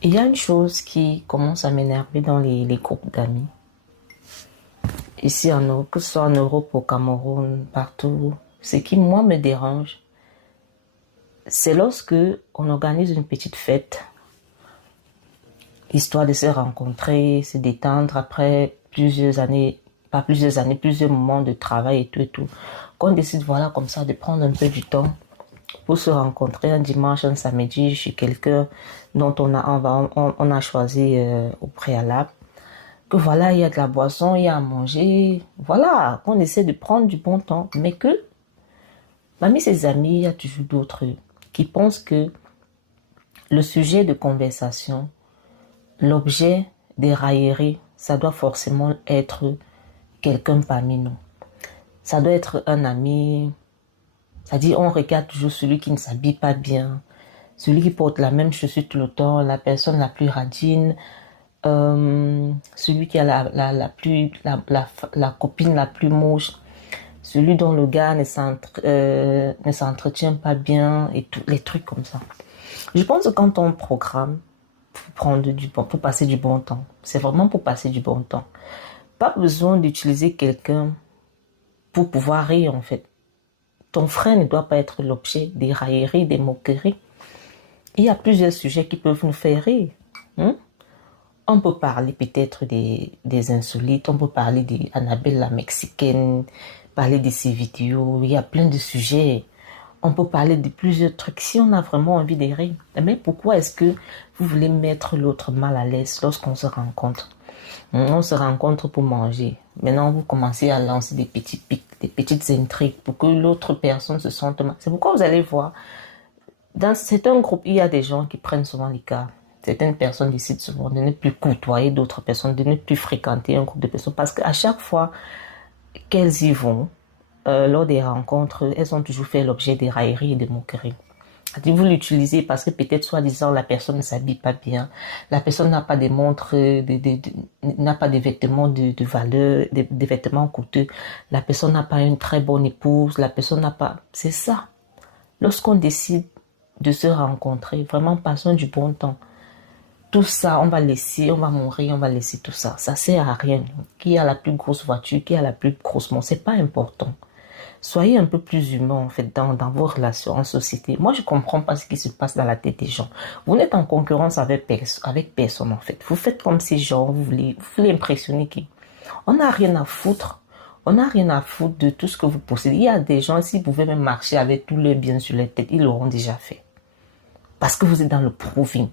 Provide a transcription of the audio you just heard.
Il y a une chose qui commence à m'énerver dans les groupes d'amis. Ici en Europe, que ce soit en Europe, au Cameroun, partout, ce qui, moi, me dérange, c'est lorsque on organise une petite fête, histoire de se rencontrer, se détendre après plusieurs années, pas plusieurs années, plusieurs moments de travail et tout, qu'on décide, voilà, comme ça, de prendre un peu du temps pour se rencontrer un dimanche, un samedi chez quelqu'un dont on a choisi au préalable. Que voilà, il y a de la boisson, il y a à manger, voilà, qu'on essaie de prendre du bon temps, mais que parmi ses amis, il y a toujours d'autres qui pensent que le sujet de conversation, l'objet des railleries, ça doit forcément être quelqu'un parmi nous. Ça doit être un ami, c'est-à-dire on regarde toujours celui qui ne s'habille pas bien, celui qui porte la même chaussure tout le temps, la personne la plus radine, celui qui a la copine la plus moche, celui dont le gars ne s'entretient pas bien et tous les trucs comme ça. Je pense que quand on programme pour passer du bon temps, c'est vraiment pour passer du bon temps. Pas besoin d'utiliser quelqu'un pour pouvoir rire en fait. Ton frère ne doit pas être l'objet des railleries, des moqueries. Il y a plusieurs sujets qui peuvent nous faire rire. On peut parler peut-être des insolites, on peut parler d'Annabelle la Mexicaine, parler de ses vidéos, il y a plein de sujets. On peut parler de plusieurs trucs si on a vraiment envie de rire. Mais pourquoi est-ce que vous voulez mettre l'autre mal à l'aise lorsqu'on se rencontre? On se rencontre pour manger. Maintenant, vous commencez à lancer des petits pics, des petites intrigues pour que l'autre personne se sente mal. C'est pourquoi vous allez voir, dans certains groupes, il y a des gens qui prennent souvent l'écart. Certaines personnes décident souvent de ne plus côtoyer d'autres personnes, de ne plus fréquenter un groupe de personnes parce qu'à chaque fois qu'elles y vont, lors des rencontres, elles ont toujours fait l'objet des railleries et des moqueries. Vous l'utilisez parce que peut-être soi-disant la personne ne s'habille pas bien, la personne n'a pas des montres, n'a pas des vêtements de valeur, des vêtements coûteux, la personne n'a pas une très bonne épouse, la personne n'a pas... C'est ça. Lorsqu'on décide de se rencontrer, vraiment passons du bon temps. Tout ça, on va laisser, on va mourir, on va laisser tout ça. Ça sert à rien. Qui a la plus grosse voiture, qui a la plus grosse montre, c'est pas important. Soyez un peu plus humain en fait dans vos relations en société. Moi, je comprends pas ce qui se passe dans la tête des gens. Vous n'êtes en concurrence avec personne en fait. Vous faites comme ces gens, vous voulez impressionner qui? On n'a rien à foutre. On n'a rien à foutre de tout ce que vous possédez. Il y a des gens, s'ils pouvaient même marcher avec tous leurs biens sur leur tête, ils l'auront déjà fait. Parce que vous êtes dans le proving.